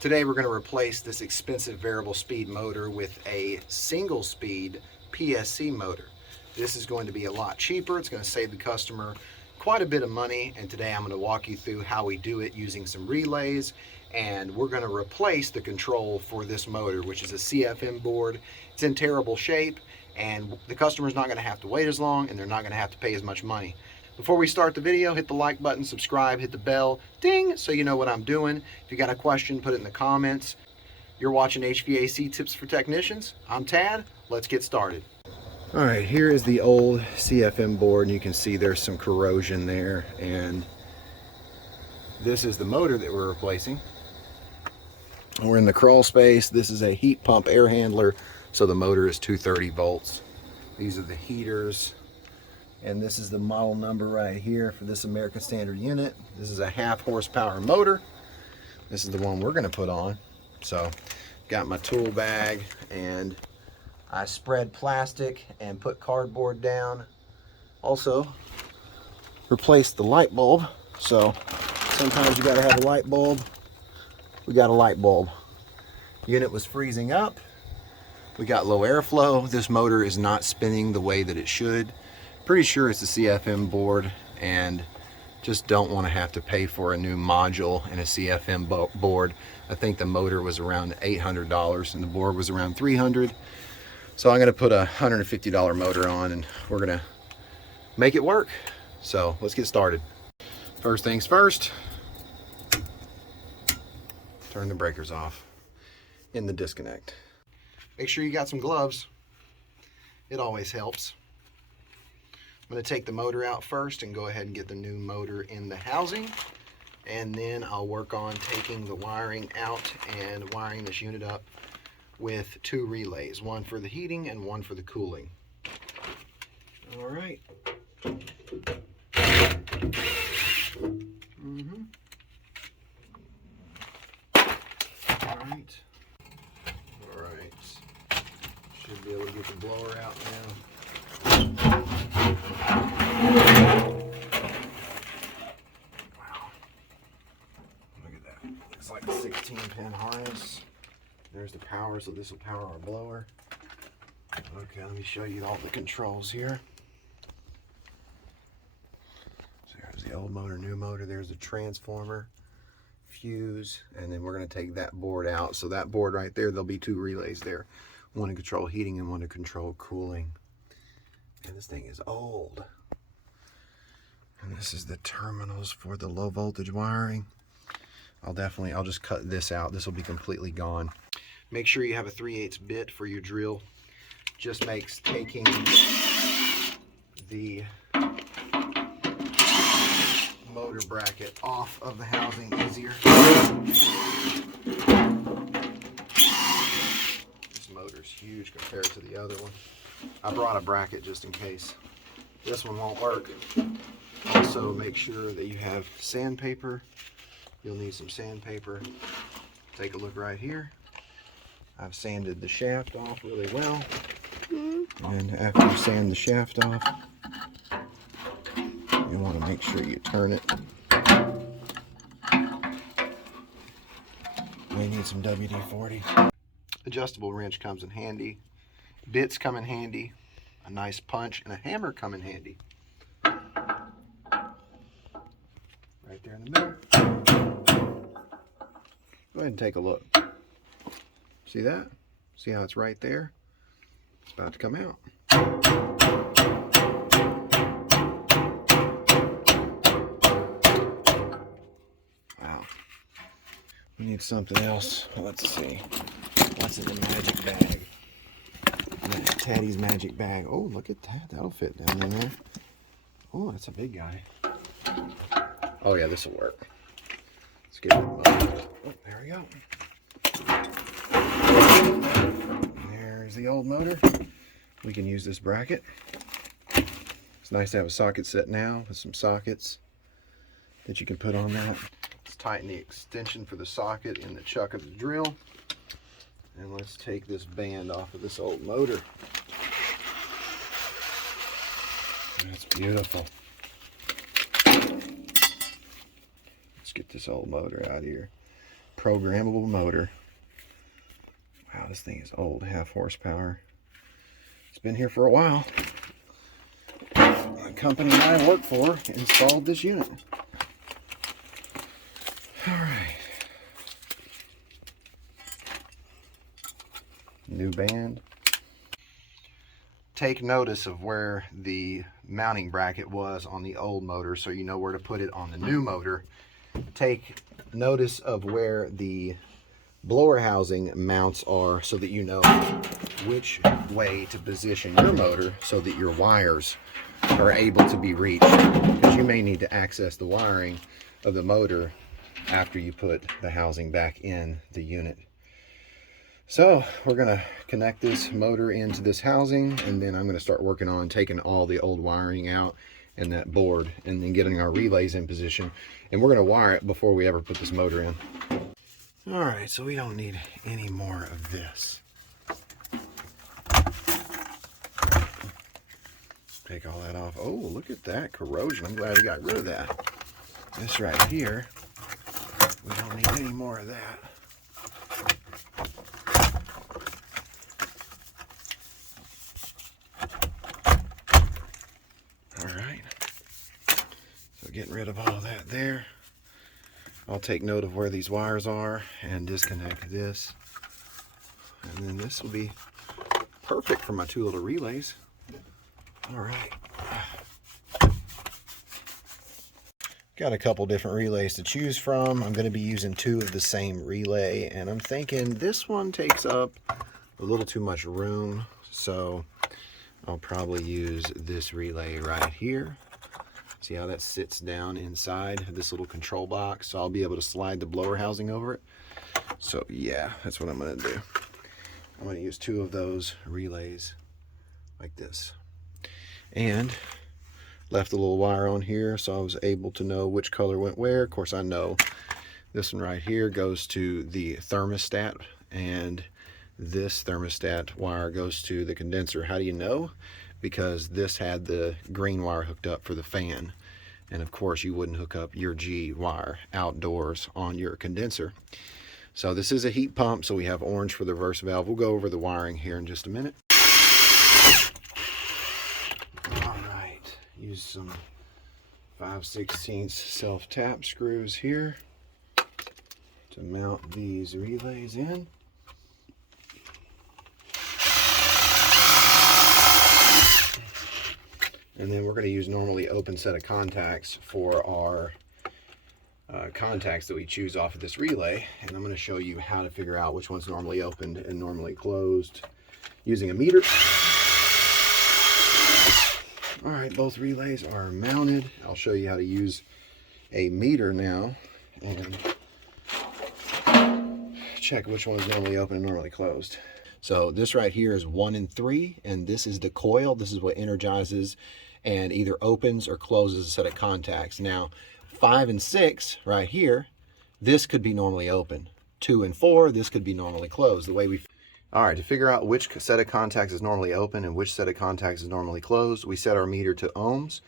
Today we're going to replace this expensive variable speed motor with a single speed PSC motor. This is going to be a lot cheaper. It's going to save the customer quite a bit of money, and today I'm going to walk you through how we do it using some relays, and we're going to replace the control for this motor, which is a CFM board. It's in terrible shape, and the customer's not going to have to wait as long, and they're not going to have to pay as much money. Before we start the video, hit the like button, subscribe, hit the bell, ding, so you know what I'm doing. If you got a question, put it in the comments. You're watching HVAC Tips for Technicians. I'm Tad. Let's get started. All right, here is the old CFM board, and you can see there's some corrosion there, and this is the motor that we're replacing. We're in the crawl space. This is a heat pump air handler, so the motor is 230 volts. These are the heaters. And this is the model number right here for this American Standard unit. This is a 1/2 horsepower motor. This is the one we're going to put on. So, got my tool bag, and I spread plastic and put cardboard down. Also, replaced the light bulb. So, sometimes you got to have a light bulb. We got a light bulb. Unit was freezing up. We got low airflow. This motor is not spinning the way that it should. Pretty sure it's a CFM board, and just don't want to have to pay for a new module in a CFM board. I think the motor was around $800 and the board was around $300. So I'm going to put a $150 motor on, and we're going to make it work. So let's get started. First things first, turn the breakers off in the disconnect. Make sure you got some gloves. It always helps. I'm going to take the motor out first and go ahead and get the new motor in the housing, and then I'll work on taking the wiring out and wiring this unit up with 2 relays, one for the heating and one for the cooling. All right. All right. All right. Should be able to get the blower out now. Wow. Look at that. It's like a 16-pin harness. There's the power, so this will power our blower. Okay, let me show you all the controls here. So there's the old motor, new motor. There's the transformer, fuse, and then we're going to take that board out. So that board right there, there'll be 2 relays there. One to control heating and one to control cooling. And this thing is old. And this is the terminals for the low voltage wiring. I'll just cut this out. This will be completely gone. Make sure you have a 3/8 bit for your drill. Just makes taking the motor bracket off of the housing easier. This motor's huge compared to the other one. I brought a bracket just in case. This one won't work. Also, make sure that you have sandpaper. You'll need some sandpaper. Take a look right here. I've sanded the shaft off really well. And after you sand the shaft off, you want to make sure you turn it. We need some WD-40. Adjustable wrench comes in handy. Bits come in handy. A nice punch and a hammer come in handy. Right there in the middle. Go ahead and take a look. See that? See how it's right there? It's about to come out. Wow. We need something else. Let's see. What's in the magic bag? Teddy's magic bag. Oh, look at that. That'll fit down in there. Oh, that's a big guy. Oh, yeah, this will work. Let's get it. Oh, there we go. There's the old motor. We can use this bracket. It's nice to have a socket set now with some sockets that you can put on that. Let's tighten the extension for the socket in the chuck of the drill. And let's take this band off of this old motor. That's beautiful. Let's get this old motor out of here. programmable motor. Wow, this thing is old, 1/2 horsepower. It's been here for a while. The company I work for installed this unit. All right. New band. Take notice of where the mounting bracket was on the old motor so you know where to put it on the new motor. Take notice of where the blower housing mounts are so that you know which way to position your motor so that your wires are able to be reached, because you may need to access the wiring of the motor after you put the housing back in the unit. So we're going to connect this motor into this housing, and then I'm going to start working on taking all the old wiring out and that board, and then getting our relays in position, and we're going to wire it before we ever put this motor in. All right, so we don't need any more of this. Take all that off. Oh, look at that corrosion. I'm glad we got rid of that. This right here, we don't need any more of that. Getting rid of all that there. I'll take note of where these wires are and disconnect this. And then this will be perfect for my 2 little relays. All right. Got a couple different relays to choose from. I'm going to be using 2 of the same relay, and I'm thinking this one takes up a little too much room, so I'll probably use this relay right here. See how that sits down inside this little control box? So I'll be able to slide the blower housing over it. So yeah, that's what I'm going to do. I'm going to use 2 of those relays like this. And left a little wire on here so I was able to know which color went where. Of course, I know this one right here goes to the thermostat, and this thermostat wire goes to the condenser. How do you know? Because this had the green wire hooked up for the fan, and of course you wouldn't hook up your G wire outdoors on your condenser. So this is a heat pump, so we have orange for the reverse valve. We'll go over the wiring here in just a minute. All right, use some 5/16 self-tap screws here to mount these relays in. And then we're going to use normally open set of contacts for our contacts that we choose off of this relay. And I'm going to show you how to figure out which one's normally opened and normally closed using a meter. All right, both relays are mounted. I'll show you how to use a meter now and check which one is normally open and normally closed. So this right here is 1 and 3, and this is the coil. This is what energizes and either opens or closes a set of contacts. Now 5 and 6 right here, this could be normally open. 2 and 4, this could be normally closed. The way we All right, to figure out which set of contacts is normally open and which set of contacts is normally closed, we set our meter to ohms,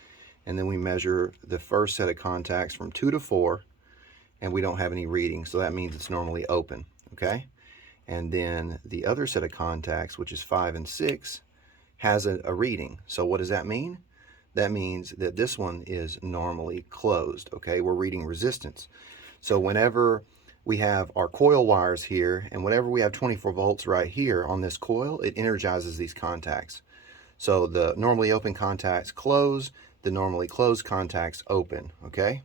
and then we measure the first set of contacts from 2 to 4, and we don't have any reading, so that means it's normally open, okay? And then the other set of contacts, which is 5 and 6, has a reading. So what does that mean? That means that this one is normally closed, okay? We're reading resistance. So whenever we have our coil wires here, and whenever we have 24 volts right here on this coil, it energizes these contacts. So the normally open contacts close, the normally closed contacts open, okay?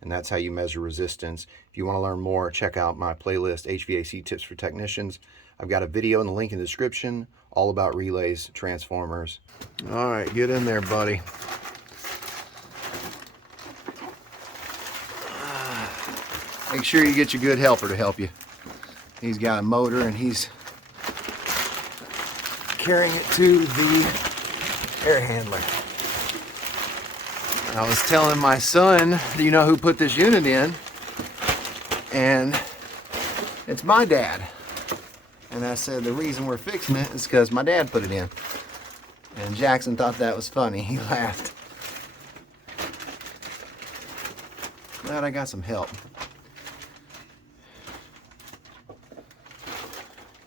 And that's how you measure resistance. If you want to learn more, check out my playlist, HVAC Tips for Technicians. I've got a video in the link in the description all about relays, transformers. All right, get in there, buddy. Make sure you get your good helper to help you. He's got a motor and he's carrying it to the air handler. I was telling my son, do you know who put this unit in? And it's my dad. And I said, the reason we're fixing it is because my dad put it in. And Jackson thought that was funny. He laughed. Glad I got some help.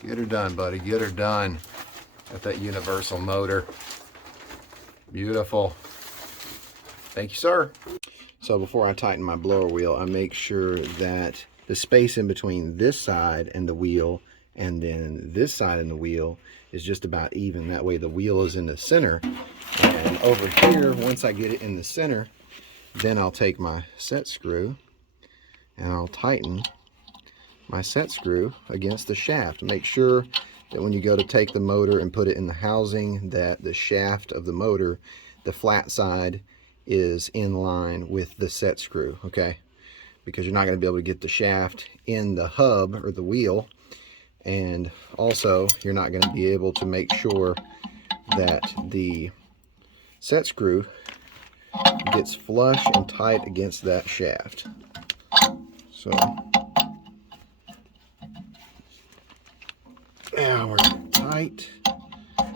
Get her done, buddy. Get her done. Got that universal motor. Beautiful. Thank you, sir. So before I tighten my blower wheel, I make sure that the space in between this side and the wheel and then this side and the wheel is just about even. That way the wheel is in the center. And over here, once I get it in the center, then I'll take my set screw and I'll tighten my set screw against the shaft. Make sure that when you go to take the motor and put it in the housing, that the shaft of the motor, the flat side, is in line with the set screw, okay? Because you're not going to be able to get the shaft in the hub or the wheel, and also you're not going to be able to make sure that the set screw gets flush and tight against that shaft. So now we're tight,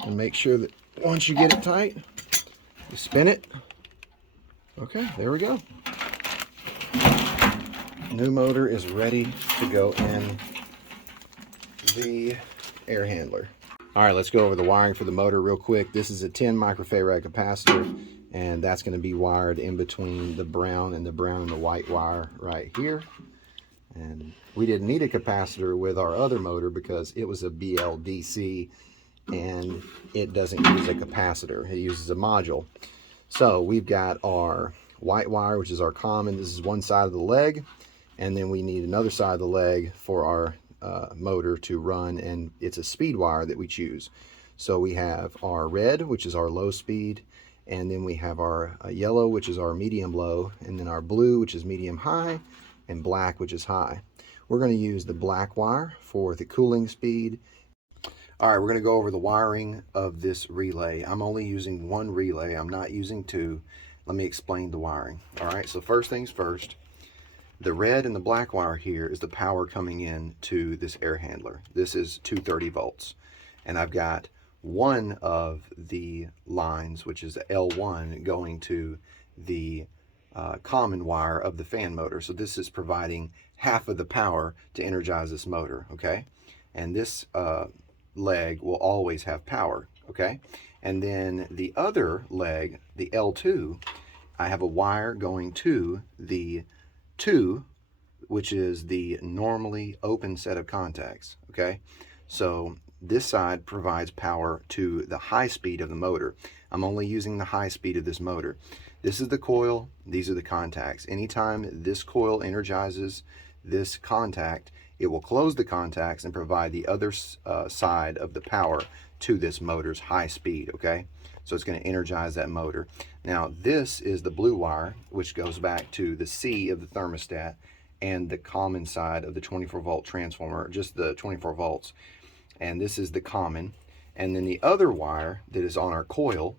and make sure that once you get it tight, you spin it. Okay, there we go. New motor is ready to go in the air handler. All right, let's go over the wiring for the motor real quick. This is a 10 microfarad capacitor, and that's going to be wired in between the brown and the white wire right here. And we didn't need a capacitor with our other motor because it was a BLDC and it doesn't use a capacitor. It uses a module. So we've got our white wire, which is our common. This is one side of the leg, and then we need another side of the leg for our motor to run, and it's a speed wire that we choose. So we have our red, which is our low speed, and then we have our yellow, which is our medium low, and then our blue, which is medium high, and black, which is high. We're going to use the black wire for the cooling speed. All right, we're going to go over the wiring of this relay. I'm only using one relay. I'm not using two. Let me explain the wiring. All right, so first things first, the red and the black wire here is the power coming in to this air handler. This is 230 volts. And I've got one of the lines, which is the L1, going to the common wire of the fan motor. So this is providing half of the power to energize this motor, okay? And this leg will always have power, okay? And then the other leg, the L2, I have a wire going to the 2, which is the normally open set of contacts, okay? So this side provides power to the high speed of the motor. I'm only using the high speed of this motor. This is the coil, these are the contacts. Anytime this coil energizes this contact, it will close the contacts and provide the other side of the power to this motor's high speed, okay? So it's going to energize that motor. Now this is the blue wire, which goes back to the C of the thermostat and the common side of the 24 volt transformer, just the 24 volts. And this is the common. And then the other wire that is on our coil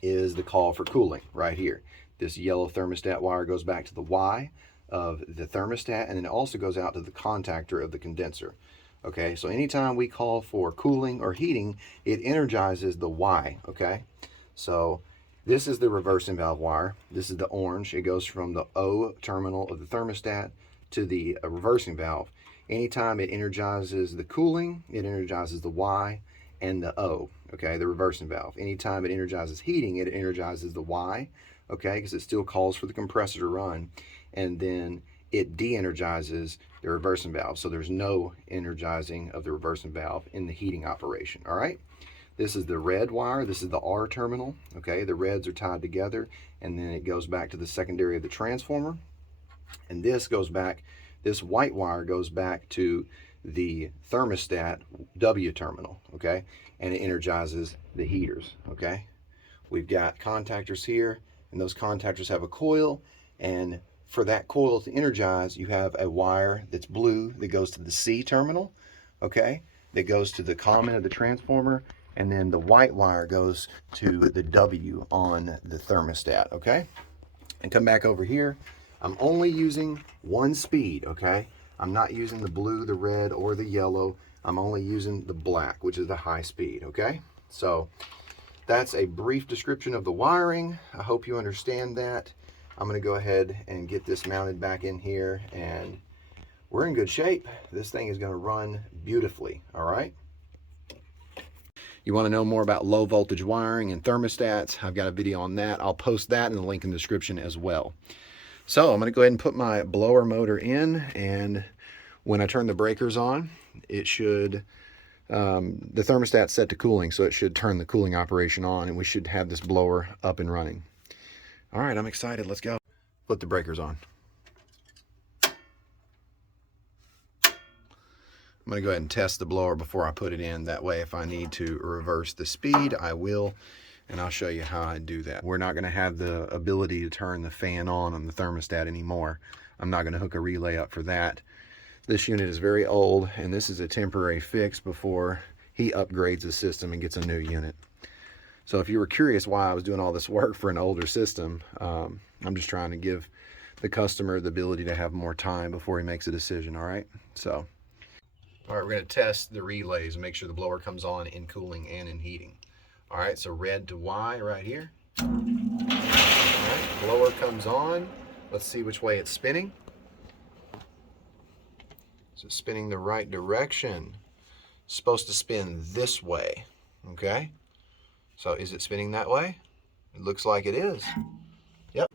is the call for cooling right here. This yellow thermostat wire goes back to the Y of the thermostat, and then it also goes out to the contactor of the condenser. Okay, so anytime we call for cooling or heating, it energizes the Y, okay? So this is the reversing valve wire. This is the orange. It goes from the O terminal of the thermostat to the reversing valve. Anytime it energizes the cooling, it energizes the Y and the O, okay, the reversing valve. Anytime it energizes heating, it energizes the Y, okay, because it still calls for the compressor to run, and then it de-energizes the reversing valve. So there's no energizing of the reversing valve in the heating operation, all right? This is the red wire. This is the R terminal, okay? The reds are tied together, and then it goes back to the secondary of the transformer. And this goes back, this white wire goes back to the thermostat W terminal, okay? And it energizes the heaters, okay? We've got contactors here, and those contactors have a coil, and for that coil to energize, you have a wire that's blue that goes to the C terminal, okay? That goes to the common of the transformer, and then the white wire goes to the W on the thermostat, okay? And come back over here. I'm only using one speed, okay? I'm not using the blue, the red, or the yellow. I'm only using the black, which is the high speed, okay? So that's a brief description of the wiring. I hope you understand that. I'm gonna go ahead and get this mounted back in here, and we're in good shape. This thing is going to run beautifully. All right. You want to know more about low voltage wiring and thermostats? I've got a video on that. I'll post that in the link in the description as well. So I'm going to go ahead and put my blower motor in, and when I turn the breakers on, it should, the thermostat's set to cooling, so it should turn the cooling operation on, and we should have this blower up and running. All right, I'm excited. Let's go. Put the breakers on. I'm going to go ahead and test the blower before I put it in. That way, if I need to reverse the speed, I will, and I'll show you how I do that. We're not going to have the ability to turn the fan on the thermostat anymore. I'm not going to hook a relay up for that. This unit is very old, and this is a temporary fix before he upgrades the system and gets a new unit. So if you were curious why I was doing all this work for an older system, I'm just trying to give the customer the ability to have more time before he makes a decision, all right? So, all right, we're going to test the relays and make sure the blower comes on in cooling and in heating. All right, so red to Y right here. All right, blower comes on. Let's see which way it's spinning. So it's spinning the right direction. It's supposed to spin this way, okay? So is it spinning that way? It looks like it is. Yep.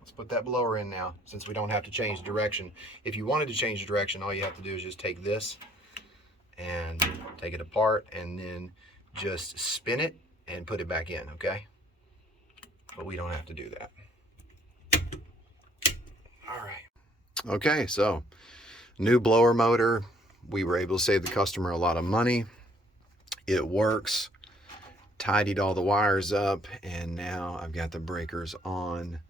Let's put that blower in now, since we don't have to change direction. If you wanted to change the direction, all you have to do is just take this and take it apart and then just spin it and put it back in, okay? But we don't have to do that. All right. Okay, so new blower motor. We were able to save the customer a lot of money. It works. Tidied all the wires up, and now I've got the breakers on.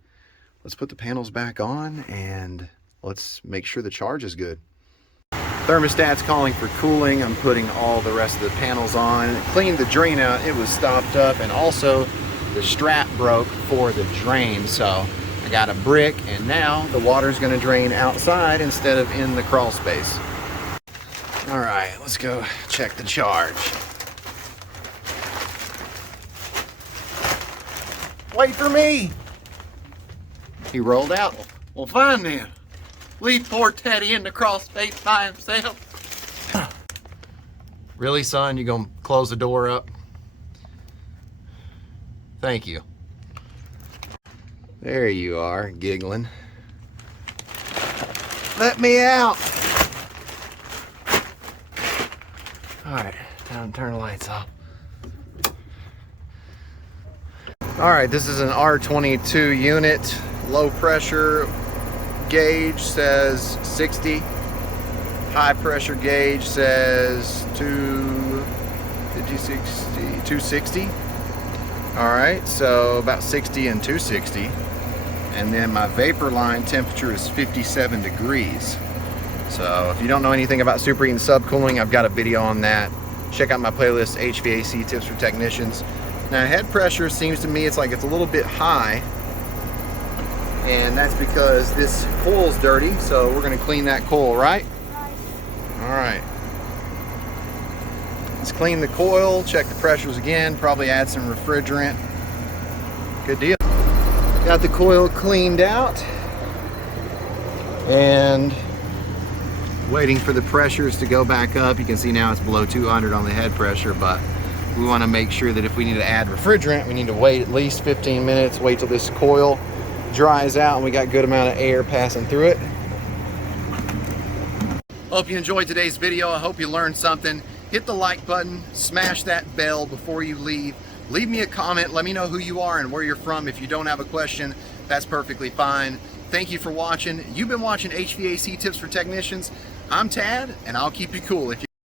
Let's put the panels back on and let's make sure the charge is good. Thermostat's calling for cooling. I'm putting all the rest of the panels on. Cleaned the drain out. It was stopped up, and also the strap broke for the drain. So I got a brick, and now the water's going to drain outside instead of in the crawl space. All right, let's go check the charge. Wait for me. He rolled out. Well, fine then. Leave poor Teddy in the crawl space by himself. Really, son? You gonna close the door up? Thank you. There you are, giggling. Let me out. All right, time to turn the lights off. All right, this is an R22 unit. Low pressure gauge says 60. High pressure gauge says 260. All right, so about 60 and 260. And then my vapor line temperature is 57 degrees. So if you don't know anything about superheating and subcooling, I've got a video on that. Check out my playlist, HVAC Tips for Technicians. Now head pressure seems to me it's like it's a little bit high, and that's because this coil's dirty, so we're going to clean that coil, right? All right. Let's clean the coil, check the pressures again, probably add some refrigerant. Good deal. Got the coil cleaned out and waiting for the pressures to go back up. You can see now it's below 200 on the head pressure, but we want to make sure that if we need to add refrigerant, we need to wait at least 15 minutes, wait till this coil dries out and we got a good amount of air passing through it. Hope you enjoyed today's video. I hope you learned something. Hit the like button, smash that bell before you leave. Leave me a comment, let me know who you are and where you're from. If you don't have a question, that's perfectly fine. Thank you for watching. You've been watching HVAC Tips for Technicians. I'm Tad, and I'll keep you cool if you